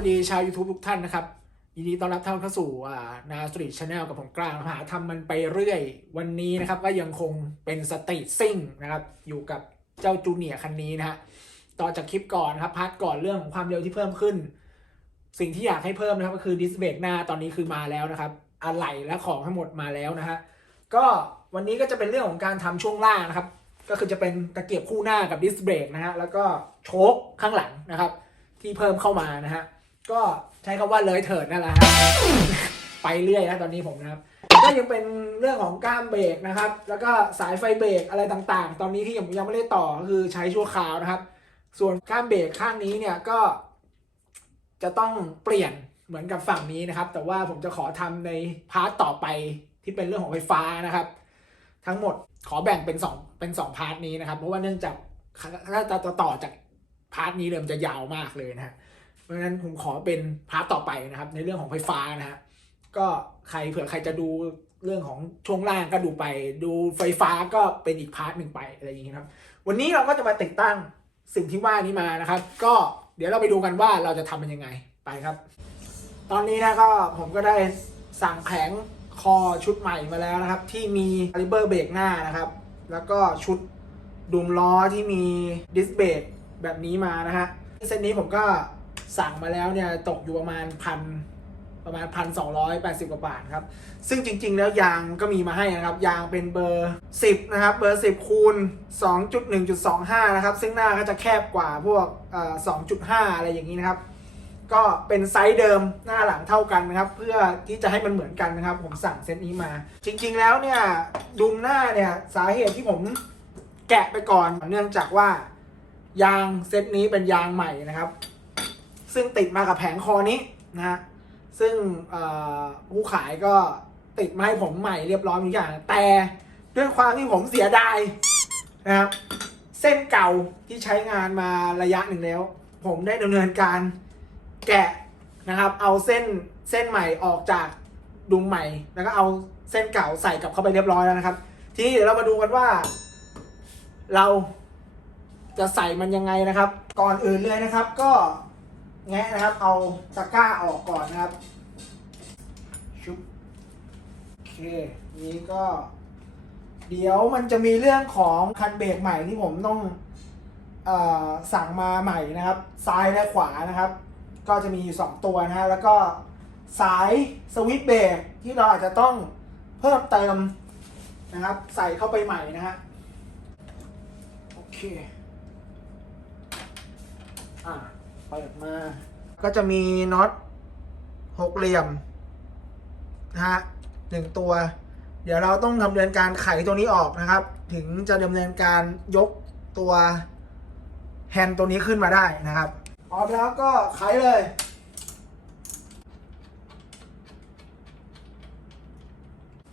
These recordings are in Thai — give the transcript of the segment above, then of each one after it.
วัสดีชาว YouTube ทุกท่านนะครับยินดีต้อนรับท่านเข้าสู่นาสตรีทชาแนลกับผมกลางหาทำมันไปเรื่อย วันนี้นะครับก็ยังคงเป็นสตรีทซิ่งนะครับ อยู่กับเจ้าจูเนียคันนี้นะฮะต่อจากคลิปก่อนครับพาร์ทก่อนเรื่องของความเร็วที่เพิ่มขึ้น สิ่งที่อยากให้เพิ่มนะครับก็คือดิสเบรกหน้าตอนนี้คือมาแล้วนะครับอะไหล่และของทั้งหมดมาแล้วนะฮะก็วันนี้ก็จะเป็นเรื่องของการทำช่วงล่างนะครับ ก็คือจะเป็นตะเกียบคู่หน้ากับดิสเบรกนะฮะแล้วก็โชคข้างหลังนะครับ ที่เพิ่มเข้ามานะฮะ ก็ใช้คำว่าเลยเถิดนั่นแหละฮะไปเรื่อยแล้วตอนนี้ผมนะครับก็ยังเป็นเรื่องของก้ามเบรกนะครับ แล้วก็สายไฟเบรกอะไรต่างๆ ตอนนี้ที่ยังยังไม่ได้ต่อก็คือใช้ชั่วคราวนะครับ ส่วนก้ามเบรกข้างนี้เนี่ยก็ จะต้องเปลี่ยนเหมือนกับฝั่งนี้นะครับ แต่ว่าผมจะขอทำในพาร์ทต่อไปที่เป็นเรื่องของไฟฟ้านะครับ ทั้งหมดขอแบ่งเป็นสองเป็นสองพาร์ทนี้นะครับ เพราะว่าเนื่องจากถ้าจะต่อจากพาร์ทนี้เลยมันจะยาวมากเลยนะฮะ เพราะฉะนั้นผมขอเป็นพาร์ทต่อไปนะครับ ในเรื่องของไฟฟ้านะฮะก็ใครเผื่อใครจะดูเรื่องของช่วงล่างก็ดูไป ดูไฟฟ้าก็เป็นอีกพาร์ทหนึ่งไปอะไรอย่างนี้ครับ วันนี้เราก็จะมาติดตั้งสิ่งที่ว่านี้มานะครับ ก็เดี๋ยวเราไปดูกันว่าเราจะทำมันยังไงไปครับ ตอนนี้นะก็ผมก็ได้สั่งแผงคอชุดใหม่มาแล้วนะครับ ที่มีคาลิเบอร์เบรกหน้านะครับ แล้วก็ชุดดุมล้อที่มีดิสเบรกแบบนี้มานะฮะเซตนี้ผมก็ สั่งมาแล้วเนี่ยตกอยู่ประมาณพันประมาณพันสองร้อยแปดสิบกว่าบาทครับ ซึ่งจริง ๆ แล้วยางก็มีมาให้นะครับ ยางเป็นเบอร์10นะครับ เบอร์10คูณ2.1.25นะครับ ซึ่งหน้าก็จะแคบกว่าพวกเอ่อ2.5อะไรอย่างนี้นะครับ ก็เป็นไซส์เดิมหน้าหลังเท่ากันนะครับ เพื่อที่จะให้มันเหมือนกันนะครับ ผมสั่งเซตนี้มา จริง ๆ แล้วเนี่ยดุมหน้าเนี่ยสาเหตุที่ผมแกะไปก่อนเนื่องจากว่ายางเซตนี้เป็นยางใหม่นะครับ ซึ่งติดมากับแผงคอนี้นะฮะซึ่งผู้ขายก็ติดมาให้ผมใหม่เรียบร้อยทุกอย่าง แต่ด้วยความที่ผมเสียดายนะครับเส้นเก่าที่ใช้งานมาระยะหนึ่งแล้ว ผมได้ดำเนินการแกะนะครับ เอาเส้นเส้นใหม่ออกจากดุมใหม่ แล้วก็เอาเส้นเก่าใส่กลับเข้าไปเรียบร้อยแล้วนะครับ ทีนี้เดี๋ยวเรามาดูกันว่า เราจะใส่มันยังไงนะครับ ก่อนอื่นเลยนะครับ ก็ แงะนะครับ เอาตะกร้าออกก่อนนะครับ ชุบโอเค นี้ก็ เดี๋ยวมันจะมีเรื่องของคันเบรกใหม่ที่ผมต้องอสั่งมาใหม่นะครับ ซ้ายและขวานะครับ ก็จะมีอยู่สองตัวนะฮะแล้วก็สายสวิตเบรกที่เราอาจจะต้องเพิ่มเติมนะครับ ใส่เข้าไปใหม่นะฮะโอเคอะ เปิดมา ก็จะมีน็อตหกเหลี่ยมนะฮะหนึ่งตัว เดี๋ยวเราต้องดำเนินการไขตัวนี้ออกนะครับ ถึงจะดำเนินการยกตัวแฮนด์ตัวนี้ขึ้นมาได้นะครับพร้อมแล้วก็ไขเลย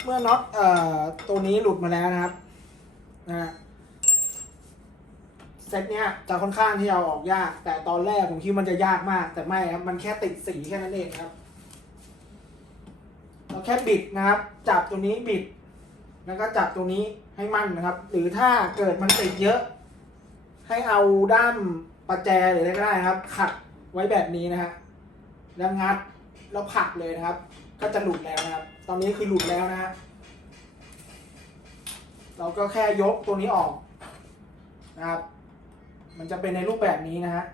เมื่อน็อตเอ่อตัวนี้หลุดมาแล้วนะครับนะ เซตเนี้ยจะค่อนข้างที่เอาออกยาก แต่ตอนแรกผมคิดมันจะยากมาก แต่ไม่ครับ มันแค่ติดสีแค่นั้นเองครับ เราแค่บิดนะครับ จับตัวนี้บิด แล้วก็จับตัวนี้ให้มั่นนะครับ หรือถ้าเกิดมันติดเยอะ ให้เอาด้ามประแจหรืออะไรก็ได้ครับ ขัดไว้แบบนี้นะฮะแล้วงัดแล้วผลักเลยนะครับ ก็จะหลุดแล้วนะครับ ตอนนี้คือหลุดแล้วนะฮะเราก็แค่ยกตัวนี้ออกนะครับ มันจะเป็นในรูปแบบนี้นะฮะ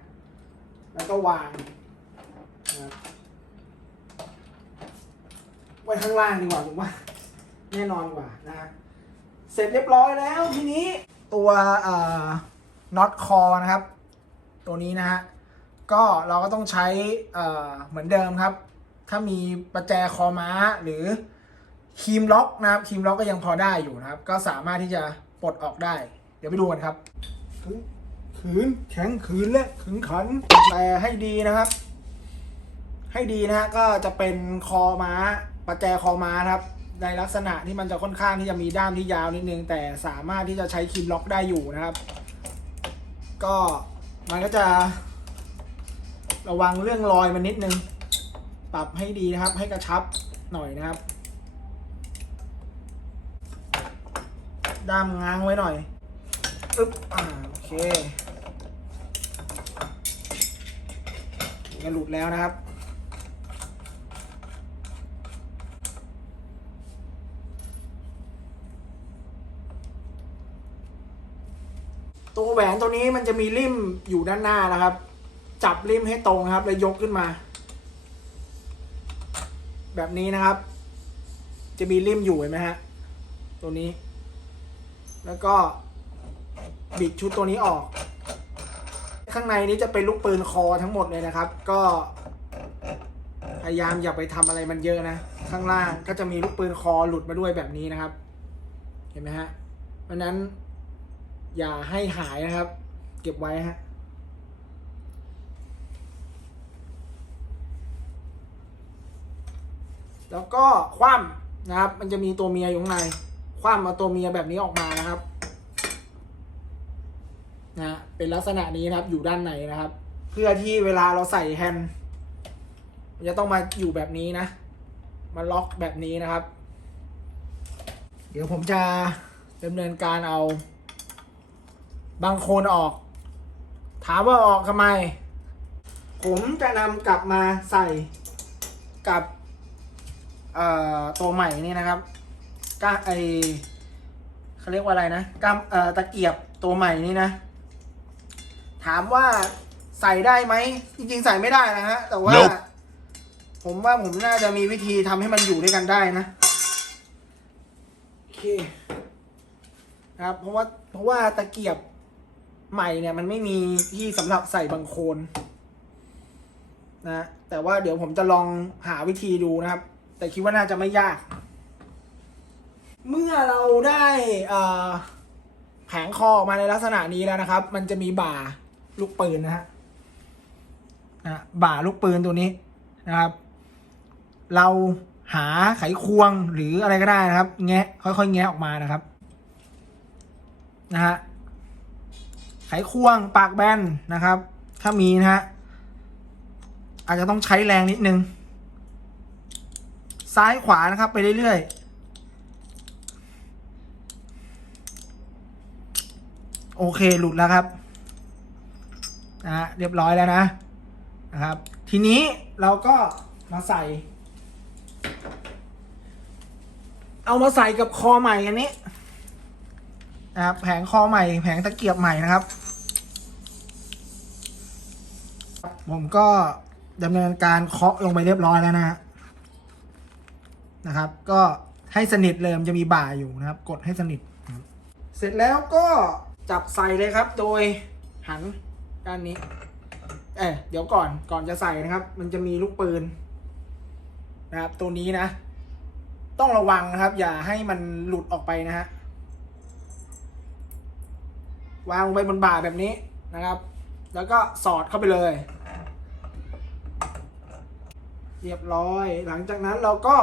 แล้วก็วางนะไว้ข้างล่างดีกว่าผมว่า แน่นอนกว่านะ เสร็จเรียบร้อยแล้วทีนี้ตัวน็อตคอนะครับ ตัวนี้นะฮะ ก็เราก็ต้องใช้เอ่อเหมือนเดิมครับ ถ้ามีประแจคอม้าหรือครีมล็อกนะครับครีมล็อกก็ยังพอได้อยู่นะครับ ก็สามารถที่จะปลดออกได้ เดี๋ยวไปดูกันครับ ขืนแข็งขืนและขึงขันแต่ให้ดีนะครับ ให้ดีนะฮะก็จะเป็นคอม้าประแจคอม้าครับ ในลักษณะที่มันจะค่อนข้างที่จะมีด้ามที่ยาวนิดนึง แต่สามารถที่จะใช้คีมล็อกได้อยู่นะครับ ก็มันก็จะระวังเรื่องรอยมันนิดนึง ปรับให้ดีนะครับ ให้กระชับหน่อยนะครับ ด้ามง้างไว้หน่อยอึ๊บอ่าโอเค ก็หลุดแล้วนะครับ ตัวแหวนตัวนี้มันจะมีริมอยู่ด้านหน้านะครับ จับริมให้ตรงนะครับ แล้วยกขึ้นมา แบบนี้นะครับ จะมีริมอยู่เห็นไหมฮะตัวนี้ แล้วก็บิดชุดตัวนี้ออก ข้างในนี้จะเป็นลูกปืนคอทั้งหมดเลยนะครับ ก็ พยายามอย่าไปทำอะไรมันเยอะนะ ข้างล่างก็จะมีลูกปืนคอหลุดมาด้วยแบบนี้นะครับ เห็นไหมฮะเพราะฉะนั้น อย่าให้หายนะครับ เก็บไว้ฮะแล้วก็คว่ำนะครับ มันจะมีตัวเมียอยู่ข้างใน คว่ำเอาตัวเมียแบบนี้ออกมานะครับ นะเป็นลักษณะนี้นะครับอยู่ด้านในนะครับ เพื่อที่เวลาเราใส่แฮนด์มันจะต้องมาอยู่แบบนี้นะมาล็อกแบบนี้นะครับ เดี๋ยวผมจะดำเนินการเอา บางโคนออก ถามว่าออกทำไม ผมจะนำกลับมาใส่กับเอ่อตัวใหม่นี่นะครับก้าไอเขาเรียกว่าอะไรนะกำเอ่อตะเกียบตัวใหม่นี่นะ ถามว่าใส่ได้ไหมจริงๆใส่ไม่ได้นะฮะ แต่ว่า Nope ผมว่าผมน่าจะมีวิธีทำให้มันอยู่ด้วยกันได้นะโอเคนะครับ เพราะว่าเพราะว่าตะเกียบใหม่เนี่ย มันไม่มีที่สำหรับใส่บางโคนนะแต่ว่าเดี๋ยวผมจะลองหาวิธีดูนะครับ แต่คิดว่าน่าจะไม่ยาก เมื่อเราได้เอ่อแผงคอออกมาในลักษณะนี้แล้วนะครับ มันจะมีบ่า ลูกปืนนะฮะนะบ่าลูกปืนตัวนี้นะครับ เราหาไขควงหรืออะไรก็ได้นะครับ แงะค่อยๆ แงะออกมานะครับนะฮะไขควงปากแบนนะครับ ถ้ามีนะฮะอาจจะต้องใช้แรงนิดนึง ซ้ายขวานะครับ ไปเรื่อยๆโอเคหลุดแล้วครับ นะฮะเรียบร้อยแล้วนะนะครับ ทีนี้เราก็มาใส่ เอามาใส่กับคอใหม่อันนี้นะครับแผงคอใหม่แผงตะเกียบใหม่นะครับ ผมก็ดำเนินการเคาะลงไปเรียบร้อยแล้วนะฮะนะครับ ก็ให้สนิทเลยมันจะมีบ่าอยู่นะครับ กดให้สนิท เสร็จแล้วก็จับใส่เลยครับ โดยหัน ด้านนี้ เอ๊เดี๋ยวก่อนก่อนจะใส่นะครับ มันจะมีลูกปืนนะครับ ตัวนี้นะ ต้องระวังนะครับ อย่าให้มันหลุดออกไปนะฮะวางลงไปบนบ่าแบบนี้นะครับ แล้วก็สอดเข้าไปเลย เรียบร้อย หลังจากนั้นเราก็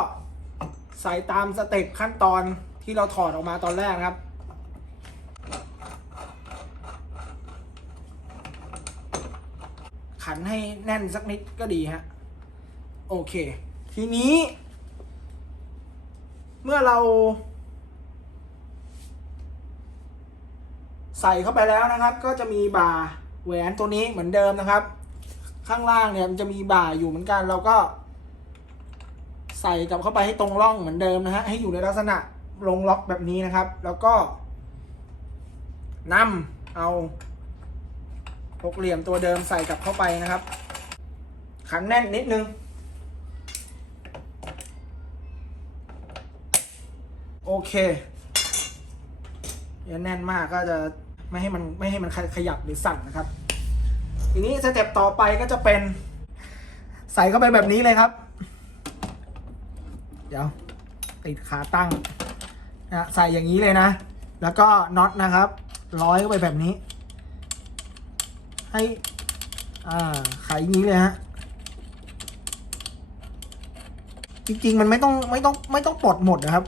ใส่ตามสเต็ปขั้นตอนที่เราถอดออกมาตอนแรกนะครับ ขันให้แน่นสักนิดก็ดีฮะ โอเค ทีนี้ เมื่อเรา ใส่เข้าไปแล้วนะครับ ก็จะมีบ่าแหวนตัวนี้เหมือนเดิมนะครับ ข้างล่างเนี่ยมันจะมีบ่าอยู่เหมือนกันเราก็ ใส่กลับเข้าไปให้ตรงร่องเหมือนเดิมนะฮะให้อยู่ในลักษณะลงล็อกแบบนี้นะครับ แล้วก็นำเอา หกเหลี่ยมตัวเดิมใส่กลับเข้าไปนะครับ ขันแน่นนิดนึง โอเคอย่าแน่นมากก็จะไม่ให้มันไม่ให้มันขยับหรือสั่นนะครับ ทีนี้สเต็ปต่อไปก็จะเป็น ใส่เข้าไปแบบนี้เลยครับ เดี๋ยวติดขาตั้งนะใส่อย่างนี้เลยนะ แล้วก็น็อตนะครับ ร้อยเข้าไปแบบนี้ ให้อ่าไขอย่างนี้เลยฮะจริงๆมันไม่ต้องไม่ต้องไม่ต้องปลดหมดนะครับ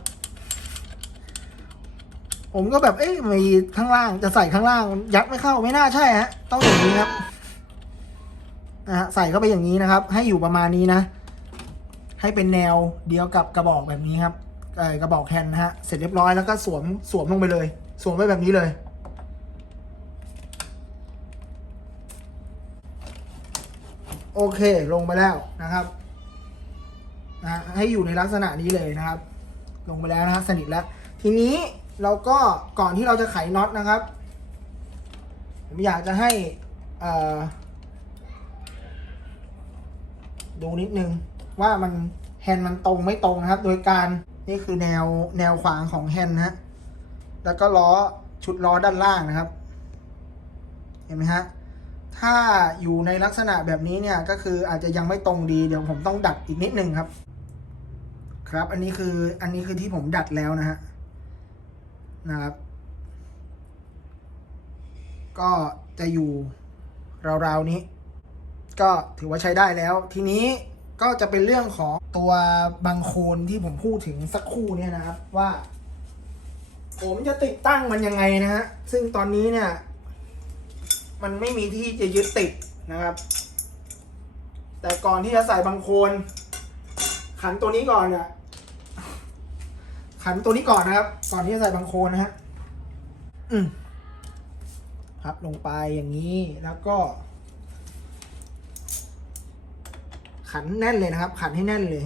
ผมก็แบบเอ๊ะมีข้างล่างจะใส่ข้างล่าง ยัดไม่เข้าไม่น่าใช่ฮะ ต้องอย่างนี้ครับนะฮะใส่เข้าไปอย่างนี้นะครับ ให้อยู่ประมาณนี้นะ ให้เป็นแนวเดียวกับกระบอกแบบนี้ครับกระบอกแฮนด์นะฮะ เสร็จเรียบร้อยแล้วก็สวมสวมลงไปเลย สวมไว้แบบนี้เลย โอ โอ เคลงไปแล้วนะครับนะให้อยู่ในลักษณะนี้เลยนะครับ ลงไปแล้วนะฮะสนิทแล้ว ทีนี้เราก็ก่อนที่เราจะไขน็อตนะครับผมอยากจะให้ดูนิดนึงว่ามันแฮนด์มันตรงไม่ตรงนะครับ โดยการนี่คือแนวแนวขวางของแฮนด์นะฮะแล้วก็ล้อชุดล้อด้านล่างนะครับ เห็นไหมฮะ ถ้าอยู่ในลักษณะแบบนี้เนี่ยก็คืออาจจะยังไม่ตรงดีเดี๋ยวผมต้องดัดอีกนิดนึงครับ ครับอันนี้คืออันนี้คือที่ผมดัดแล้วนะฮะนะครับ ก็จะอยู่ราวๆนี้ ก็ถือว่าใช้ได้แล้ว ทีนี้ก็จะเป็นเรื่องของตัวบางโคนที่ผมพูดถึงสักครู่เนี่ยนะครับว่า ผมจะติดตั้งมันยังไงนะฮะซึ่งตอนนี้เนี่ย มันไม่มีที่จะยึดติดนะครับ แต่ก่อนที่จะใส่บางโคนขันตัวนี้ก่อนเนี่ยขันตัวนี้ก่อนนะครับ ก่อนที่จะใส่บางโคนนะฮะอืมพับลงไปอย่างนี้แล้วก็ ขันแน่นเลยนะครับ ขันให้แน่นเลย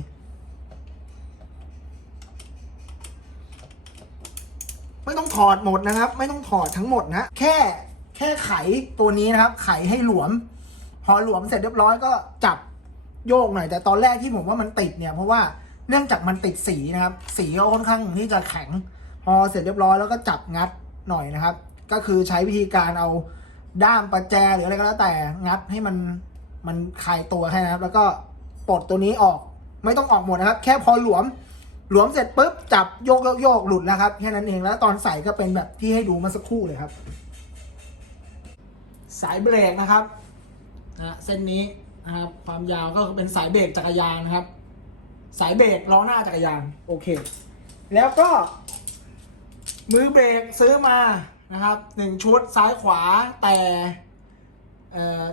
ไม่ต้องถอดหมดนะครับ ไม่ต้องถอดทั้งหมดนะ แค่ แค่ไขตัวนี้นะครับ ไขให้หลวม พอหลวมเสร็จเรียบร้อยก็จับโยกหน่อย แต่ตอนแรกที่ผมว่ามันติดเนี่ย เพราะว่าเนื่องจากมันติดสีนะครับ สีก็ค่อนข้างที่จะแข็ง พอเสร็จเรียบร้อยแล้วก็จับงัดหน่อยนะครับ ก็คือใช้วิธีการเอาด้ามประแจหรืออะไรก็แล้วแต่งัดให้มันมันคลายตัวแค่นะครับ แล้วก็ปลดตัวนี้ออกไม่ต้องออกหมดนะครับ แค่พอหลวมหลวมเสร็จปุ๊บจับโยกโยกโยกหลุดแล้วครับแค่นั้นเองแล้วตอนใส่ก็เป็นแบบที่ให้ดูมาสักครู่เลยครับ สายเบรกนะครับนะเส้นนี้นะครับ ความยาวก็เป็นสายเบรกจักรยานนะครับ สายเบรกล้อหน้าจักรยานโอเค แล้วก็ มือเบรกซื้อมานะครับหนึ่งชุดซ้ายขวาแต่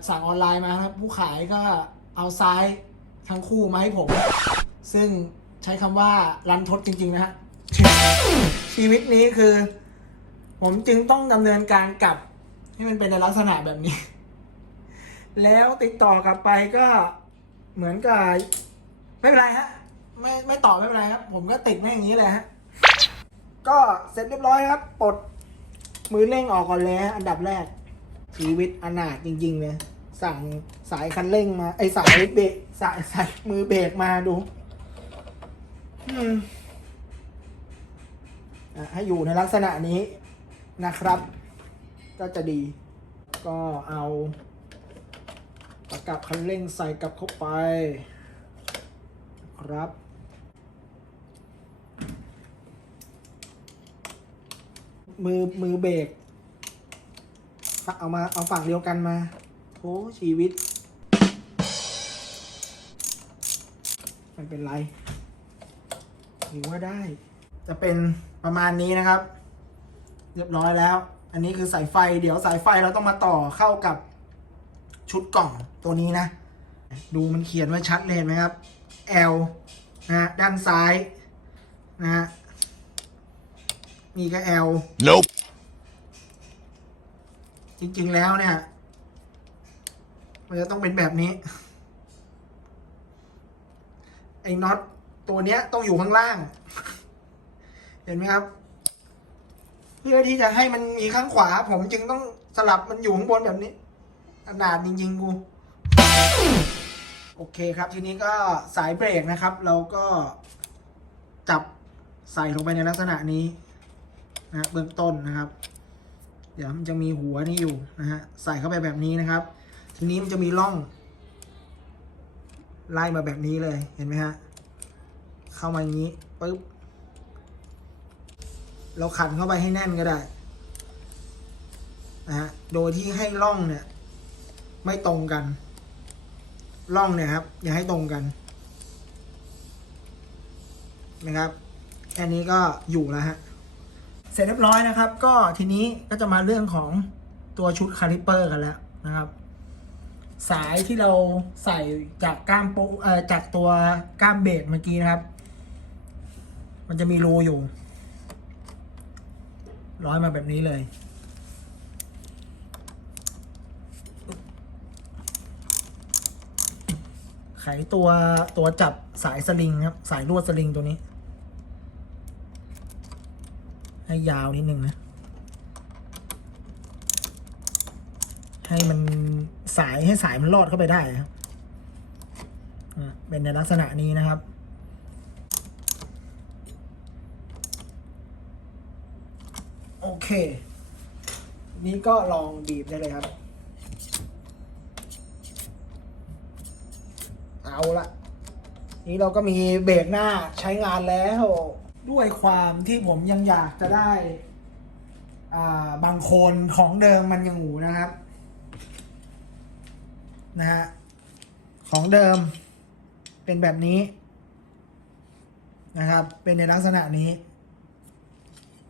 สั่งออนไลน์มาครับ ผู้ขายก็เอาซ้ายทั้งคู่มาให้ผม ซึ่งใช้คำว่ารันทดจริง ๆ นะฮะชีวิตนี้คือ ผมจึงต้องดำเนินการกับ ให้มันเป็นในลักษณะแบบนี้ แล้วติดต่อกลับไปก็เหมือนกับไม่เป็นไรฮะ ไม่ไม่ต่อไม่เป็นไรครับ ผมก็ติดแม่งอย่างนี้เลยฮะ ก็เสร็จเรียบร้อยครับ ปลดมือเร่งออกก่อนเลยฮะอันดับแรกชีวิตอนาถจริงๆเลยสั่งสายคันเร่งมา ไอสายเบรกสายสายมือเบรกมาดูอืมอะให้อยู่ในลักษณะนี้นะครับ ก็จะดี ก็เอาตะกับคันเร่งใส่กลับเข้าไป ครับ มือมือเบรกเอามาเอาฝั่งเดียวกันมาโถชีวิตไม่เป็นไรถือว่าได้ จะเป็นประมาณนี้นะครับ เรียบร้อยแล้ว อันนี้คือสายไฟเดี๋ยวสายไฟเราต้องมาต่อเข้ากับชุดกล่องตัวนี้นะ ดูมันเขียนไว้ชัดเลยเห็นไหมครับ L นะฮะด้านซ้ายนะฮะนี่ก็ L Nope. จริงๆแล้วเนี่ย มันจะต้องเป็นแบบนี้ ไอ้น็อตตัวเนี้ยต้องอยู่ข้างล่าง เห็นไหมครับ เพื่อที่จะให้มันมีข้างขวา ผมจึงต้องสลับมันอยู่ข้างบนแบบนี้ขนาดจริงๆกู โอเคครับ ทีนี้ก็สายเบรกนะครับ เราก็จับใส่ลงไปในลักษณะนี้นะเบื้องต้นนะครับ เดี๋ยวมันจะมีหัวนี่อยู่นะฮะใส่เข้าไปแบบนี้นะครับ ทีนี้มันจะมีร่อง ไล่มาแบบนี้เลยเห็นไหมฮะเข้ามาอย่างนี้ปึ๊บ เราขันเข้าไปให้แน่นก็ได้นะฮะโดยที่ให้ร่องเนี่ย ไม่ตรงกันร่องเนี่ยครับ อย่าให้ตรงกัน นะครับแค่นี้ก็อยู่แล้วฮะเสร็จเรียบร้อยนะครับ ก็ทีนี้ก็จะมาเรื่องของตัวชุดคาลิปเปอร์กันแล้วนะครับ สายที่เราใส่จากก้ามโปเอ่อจากตัวก้ามเบรกเมื่อกี้นะครับ มันจะมีรูอยู่ ร้อยมาแบบนี้เลย ไขตัวตัวจับสายสลิงครับ สายลวดสลิงตัวนี้ ให้ยาวนิดนึงนะ ให้มันสายให้สายมันลอดเข้าไปได้ครับเป็นในลักษณะนี้นะครับ โอ เค นี้ก็ลองบีบได้เลยครับ เอาละนี้เราก็มีเบรกหน้าใช้งานแล้ว ด้วยความที่ผมยังอยากจะได้บางโคนของเดิมมันยังหูนะครับ นะฮะ ของเดิมเป็นแบบนี้ นะครับ เป็นในลักษณะนี้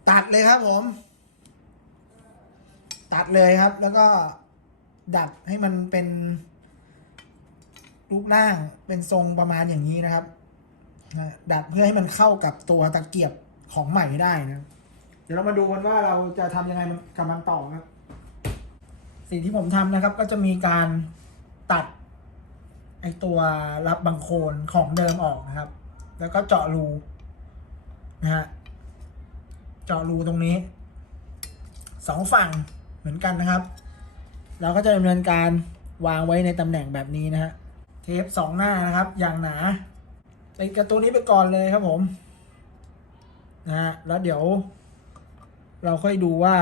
ตัดเลยครับผม ตัดเลยครับ แล้วก็ดัดให้มันเป็นรูปร่างเป็นทรงประมาณอย่างนี้นะครับดัดเพื่อให้มันเข้ากับตัวตะเกียบของใหม่ได้นะ เดี๋ยวเรามาดูกันว่าเราจะทำยังไงกับมันต่อครับ สิ่งที่ผมทำนะครับ ก็จะมีการตัดไอตัวรับบางโคนของเดิมออกนะครับ แล้วก็เจาะรูนะฮะ เจาะรูตรงนี้สองฝั่ง เหมือนกันนะครับ เราก็จะดำเนินการวางไว้ในตำแหน่งแบบนี้นะฮะเทปสองหน้านะครับ อย่างหนาติดกับตัวนี้ไปก่อนเลยครับผมนะฮะแล้วเดี๋ยว เราค่อยดูว่า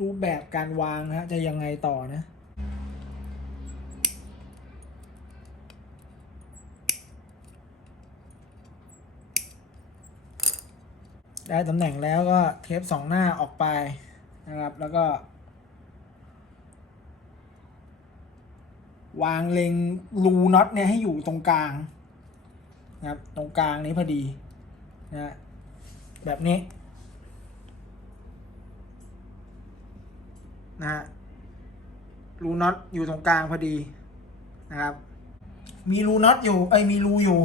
รูปแบบการวางนะฮะจะยังไงต่อนะได้ตำแหน่งแล้วก็เทปสองหน้าออกไป นะครับ แล้วก็ วางเล็งรูน็อตเนี่ยให้อยู่ตรงกลางนะครับ ตรงกลางนี้พอดีนะแบบนี้นะฮะรูน็อตอยู่ตรงกลางพอดีนะครับ มีรูน็อตอยู่ไอ้มีรูอยู่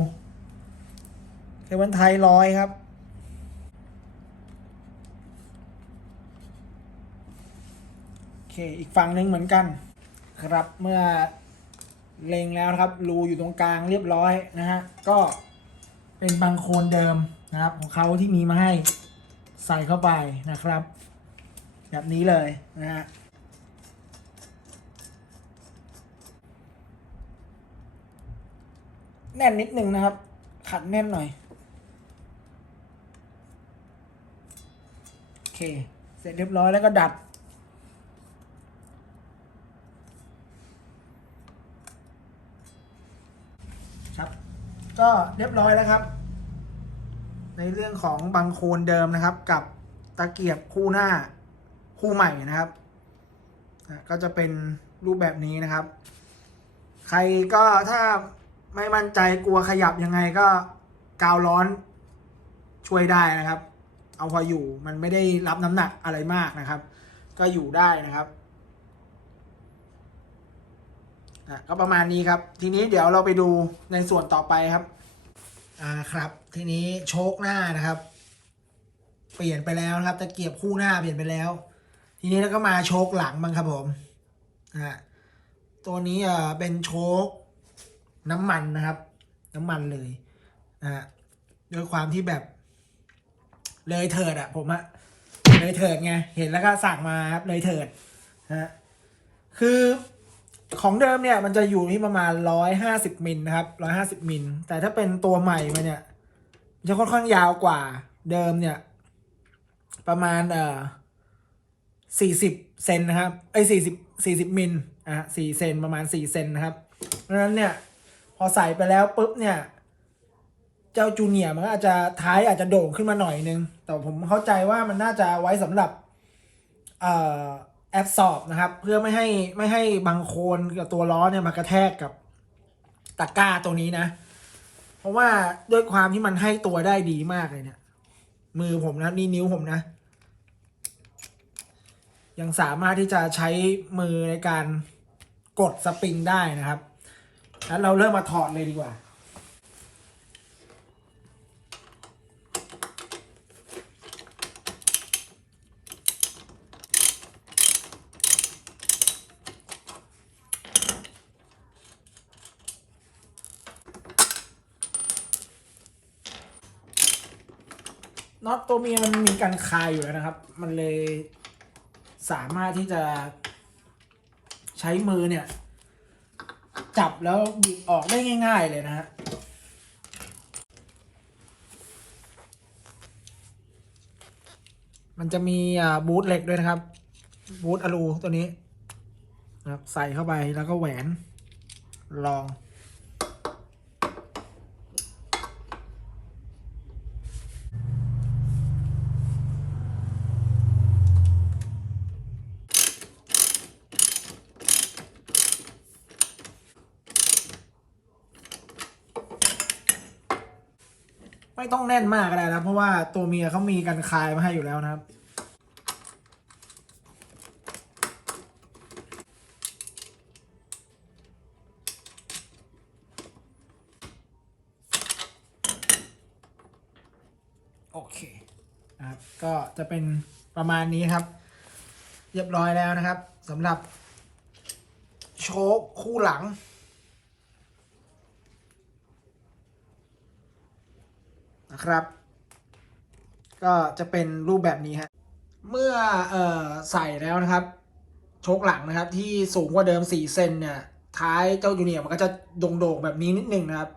เคเบิลไทยร้อยครับ อเคอีกฝั่งหนึ่งเหมือนกัน ครับเมื่อเล็งแล้วครับรูอยู่ตรงกลางเรียบร้อยนะฮะก็เป็นบางโคนเดิมนะครับของเขาที่มีมาให้ใส่เข้าไปนะครับ แบบนี้เลยนะฮะแน่นนิดนึงนะครับ ขัดแน่นหน่อย โอเค เสร็จเรียบร้อยแล้วก็ดัด ครับ ก็เรียบร้อยแล้วครับ ในเรื่องของบางโคนเดิมนะครับ กับตะเกียบคู่หน้าคู่ใหม่นะครับก็จะเป็นรูปแบบนี้นะครับ ใครก็ถ้าไม่มั่นใจกลัวขยับยังไงก็กาวร้อนช่วยได้นะครับ เอาพออยู่มันไม่ได้รับน้ำหนักอะไรมากนะครับ ก็อยู่ได้นะครับ อะก็ประมาณนี้ครับ ทีนี้เดี๋ยวเราไปดูในส่วนต่อไปครับ อ่าครับ ทีนี้โชคหน้านะครับ เปลี่ยนไปแล้วนะครับตะเกียบคู่หน้าเปลี่ยนไปแล้ว ทีนี้แล้วก็มาโชคหลังบ้างครับผมอ่าตัวนี้อ่าเป็นโชคน้ำมันนะครับ น้ำมันเลยนะฮะด้วยความที่แบบ เลยเถิดอะผมอะเลยเถิดไงเห็นแล้วก็สั่งมาครับเลยเถิดนะฮะคือ ของเดิมเนี่ยมันจะอยู่ที่ประมาณร้อยห้าสิบมิลนะครับร้อยห้าสิบมิล แต่ถ้าเป็นตัวใหม่มาเนี่ยจะค่อนข้างยาวกว่าเดิมเนี่ย ประมาณเอ่อสี่สิบเซนนะครับไอ้สี่สิบสี่สิบมิลอะสี่เซนประมาณสี่เซนนะครับ เพราะฉะนั้นเนี่ยพอใส่ไปแล้วปุ๊บเนี่ย เจ้าจูเนียร์มันก็อาจจะท้ายอาจจะโด่งขึ้นมาหน่อยนึง แต่ผมเข้าใจว่ามันน่าจะไว้สำหรับเอ่อ แอบสอบนะครับ เพื่อไม่ให้ไม่ให้บางโคนกับตัวล้อเนี่ยมากระแทกกับตะกร้าตัวนี้นะ เพราะว่าด้วยความที่มันให้ตัวได้ดีมากเลยเนี่ยมือผมนะนี่นิ้วผมนะ ยังสามารถที่จะใช้มือในการกดสปริงได้นะครับ แล้วเราเริ่มมาถอดเลยดีกว่า น็อตตัวเมียมันมีกันคายอยู่แล้วนะครับ มันเลยสามารถที่จะใช้มือเนี่ย จับแล้วบิดออกได้ง่าย ๆ เลยนะฮะมันจะมีบูทเหล็กด้วยนะครับ บูทอะลูตัวนี้นะครับใส่เข้าไปแล้วก็แหวนลอง ไม่ต้องแน่นมากก็ได้นะ เพราะว่าตัวเมียเขามีกันคายมาให้อยู่แล้วนะครับ โอเคนะครับ ก็จะเป็นประมาณนี้ครับ เรียบร้อยแล้วนะครับสำหรับโชคคู่หลัง นะครับ ก็จะเป็นรูปแบบนี้ฮะเมื่อเอ่อใส่แล้วนะครับโชคหลังนะครับที่สูงกว่าเดิม 4 เซนเนี่ยท้ายเจ้าจูเนียมันก็จะโด่งๆแบบนี้นิดนึงนะครับ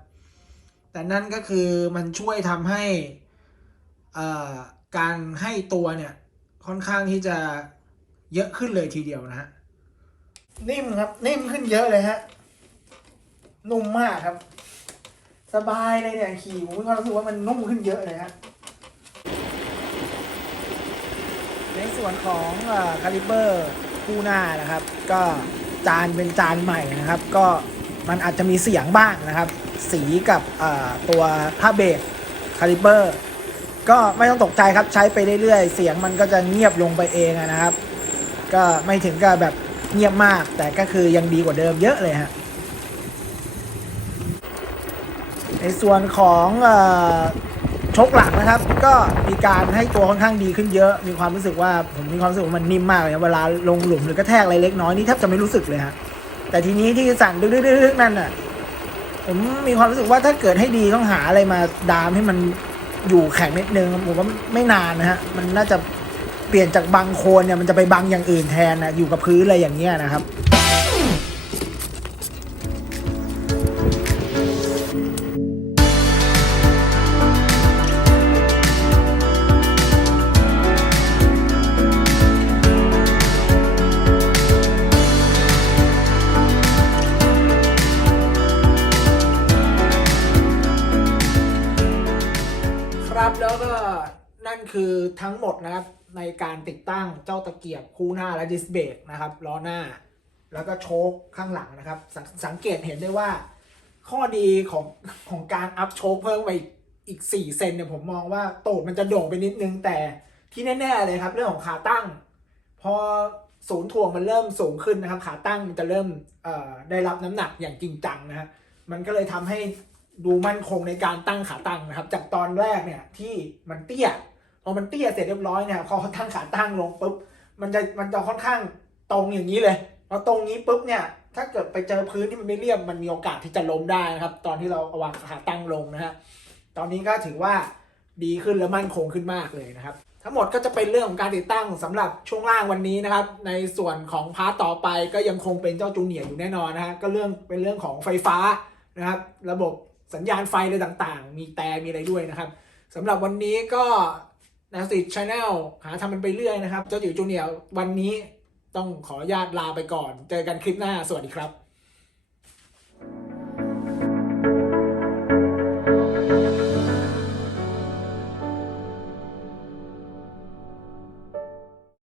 แต่นั่นก็คือมันช่วยทำให้การให้ตัวเนี่ยค่อนข้างที่จะเยอะขึ้นเลยทีเดียวนะฮะนิ่มครับนิ่มขึ้นเยอะเลยฮะนุ่มมากครับ สบายเลยเนี่ยขี่ผมมีความรู้สึกว่ามันนุ่มขึ้นเยอะเลยฮะในส่วนของคาลิเบอร์คู่หน้านะครับ ก็จานเป็นจานใหม่นะครับ ก็มันอาจจะมีเสียงบ้างนะครับ สีกับตัวผ้าเบรกคาลิเบอร์ก็ไม่ต้องตกใจครับใช้ไปเรื่อยๆ เสียงมันก็จะเงียบลงไปเองนะครับ ก็ไม่ถึงกับแบบเงียบมาก แต่ก็คือยังดีกว่าเดิมเยอะเลยฮะ ในส่วนของอชกหลังนะครับ ก็มีการให้ตัวค่อนข้างดีขึ้นเยอะ มีความรู้สึกว่าผมมีความรู้สึกว่ามันนิ่มมากเลยเวลาลงหลุมหรือกระแทกอะไรเล็กน้อยนี่แทบจะไม่รู้สึกเลยฮะแต่ทีนี้ที่สั่นดึกๆๆนั่นน่ะผมมีความรู้สึกว่าถ้าเกิดให้ดีต้องหาอะไรมาดามให้มันอยู่แข็งนิดนึงผมว่าไม่นานนะฮะมันน่าจะเปลี่ยนจากบังโคนเนี่ยมันจะไปบังอย่างอื่นแทนนะอยู่กับพื้นอะไรอย่างเงี้ยนะครับ ทั้งหมดนะครับในการติดตั้งเจ้าตะเกียบคู่หน้าและดิสเบรกนะครับล้อหน้า แล้วก็โชคข้างหลังนะครับสสังเกตเห็นได้ว่า ข้อดีของของการอัพโชคเพิ่มไปอีก 4 เซนเนี่ยผมมองว่าโตดมันจะโด่งไปนิดนึงแต่ที่แน่ๆเลยครับเรื่องของขาตั้ง พอศูนย์ถ่วงมันเริ่มสูงขึ้นนะครับ ขาตั้งมันจะเริ่มได้รับน้ำหนักอย่างจริงจังนะฮะมันก็เลยทำให้ดูมั่นคงในการตั้งขาตั้งนะครับ จากตอนแรกเนี่ยที่มันเตี้ย พอมันเตี้ยเสร็จเรียบร้อยเนี่ยพอเขาตั้งขาตั้งลงปุ๊บมันจะมันจะค่อนข้างตรงอย่างนี้เลยพอตรงนี้ปุ๊บเนี่ย ถ้าเกิดไปเจอพื้นที่มันไม่เรียบมันมีโอกาสที่จะล้มได้นะครับ ตอนที่เราวางขาตั้งลงนะฮะตอนนี้ก็ถือว่าดีขึ้นและมั่นคงขึ้นมากเลยนะครับ ทั้งหมดก็จะเป็นเรื่องของการติดตั้งสำหรับช่วงล่างวันนี้นะครับ ในส่วนของพาร์ตต่อไปก็ยังคงเป็นเจ้าจูเนียร์อยู่แน่นอนนะฮะก็เรื่องเป็นเรื่องของไฟฟ้านะครับ ระบบสัญญาณไฟอะไรต่างๆ มีแต่มีอะไรด้วยนะครับสำหรับวันนี้ก็ นะสิชาแนลหาทำมันไปเรื่อยนะครับ เจ้าจิ๋วจูเนียร์วันนี้ต้องขออนุญาตลาไปก่อน เจอกันคลิปหน้า สวัสดีครับ